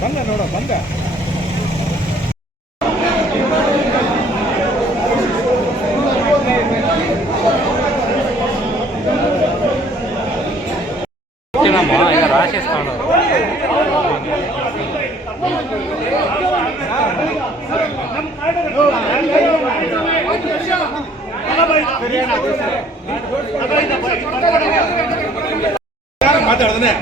ಬಂದ ನೋಡ ಬಂದ ರಾಶೇಶ್ ಮಾತಾಡ್ತಾನೆ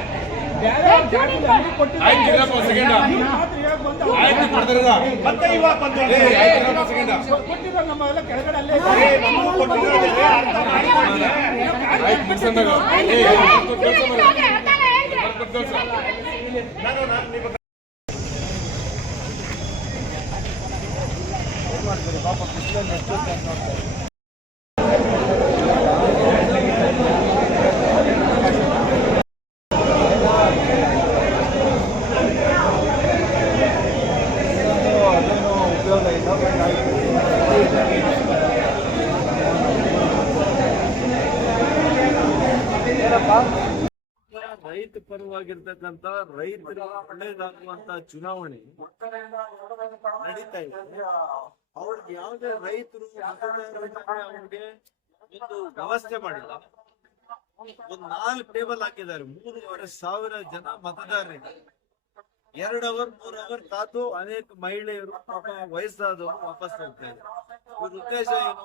ರೈತ ಪರವಾಗಿರ್ತಕ್ಕಂಥ ರೈತರಿಗೆ ಒಳ್ಳೇದಾಗುವಂತ ಚುನಾವಣೆ ನಡೀತಾ ಇದೆ. ಅವ್ರಿಗೆ ಯಾವುದೇ ರೈತರು ಅವ್ರಿಗೆ ಒಂದು ವ್ಯವಸ್ಥೆ ಮಾಡಿಲ್ಲ. ಒಂದ್ 4 ಟೇಬಲ್ ಹಾಕಿದ್ದಾರೆ. 3,500 ಜನ ಮತದಾರರಿದ್ದಾರೆ. 2 ಅವರ್ 3 ಅವರ್ ಕಾದು ಅನೇಕ ಮಹಿಳೆಯರು ಪಾಪ ವಯಸ್ಸಾದವರು ವಾಪಸ್ ಹೋಗ್ತಾ ಇದ್ದಾರೆ. ಇವ್ರ ಉದ್ದೇಶ ಏನು?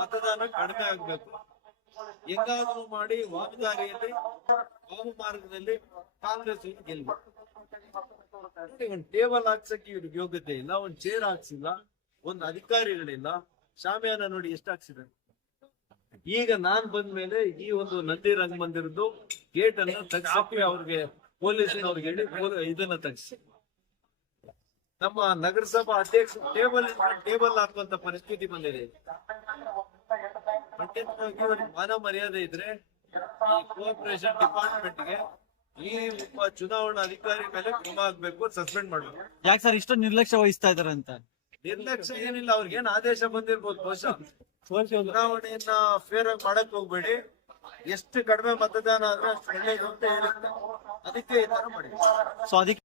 ಮತದಾನ ಕಡಿಮೆ ಆಗ್ಬೇಕು, ಹೆಂಗಾದ್ರೂ ಮಾಡಿ ವಾಮದಾರಿಯಲ್ಲಿ ವಾಮ ಮಾರ್ಗದಲ್ಲಿ ಕಾಂಗ್ರೆಸ್ ಗೆಲ್ಬೇಕು. ಒಂದ್ ಟೇಬಲ್ ಹಾಕ್ಸಕ್ಕೆ ಇವ್ರಿಗೆ ಯೋಗ್ಯತೆ ಇಲ್ಲ, ಒಂದ್ ಚೇರ್ ಹಾಕ್ಸಿಲ್ಲ, ಒಂದ್ ಅಧಿಕಾರಿಗಳಿಲ್ಲ. ಶಾಮಿಯಾನ ನೋಡಿ ಎಷ್ಟು ಹಾಕ್ಸಿದ್ದಾರೆ. ಈಗ ನಾನ್ ಬಂದ್ಮೇಲೆ ಈ ಒಂದು ನಂದಿ ರಂಗಮಂದಿರದ್ದು ಗೇಟ್ ಅನ್ನ ತಗ್ಸಕ್ಕೆ ಅವ್ರಿಗೆ ಪೊಲೀಸ್ನವ್ರಿಗೆ ಹೇಳಿ ಇದನ್ನ ತಗ್ಸಿ ನಮ್ಮ ನಗರಸಭಾ ಅಧ್ಯಕ್ಷ ಟೇಬಲ್ ಹಾಕುವಂತ ಪರಿಸ್ಥಿತಿ ಬಂದಿದೆ. ಮಾನ ಮರ್ಯಾದೆ ಇದ್ರೆ ಈ ಕೋಆಪರೇಷನ್ ಡಿಪಾರ್ಟ್ಮೆಂಟ್ ಗೆ ಈ ಒಬ್ಬ ಚುನಾವಣಾ ಅಧಿಕಾರಿ ಮೇಲೆ ಕ್ರಮ ಆಗ್ಬೇಕು, ಸಸ್ಪೆಂಡ್ ಮಾಡ್ಬೇಕು. ಯಾಕೆ ಸರ್ ಇಷ್ಟು ನಿರ್ಲಕ್ಷ್ಯ ವಹಿಸ್ತಾ ಇದಾರೆ ಅಂತ? ನಿರ್ಲಕ್ಷ್ಯ ಏನಿಲ್ಲ, ಅವ್ರಿಗೇನ್ ಆದೇಶ ಬಂದಿರ್ಬೋದು ಬಹುಶಃ. ಚುನಾವಣೆಯನ್ನ ಫೇರ್ ಆಗಿ ಮಾಡಕ್ ಹೋಗ್ಬೇಡಿ, ಎಷ್ಟು ಕಡಿಮೆ ಮತದಾನ ಆದ್ರೆ ಅಷ್ಟು ಒಳ್ಳೇದು ಅಂತ ಹೇಳುತ್ತೆ. ಅದಕ್ಕೆ ಈ ತರ ಮಾಡಿ. ಸೊ ಅದಕ್ಕೆ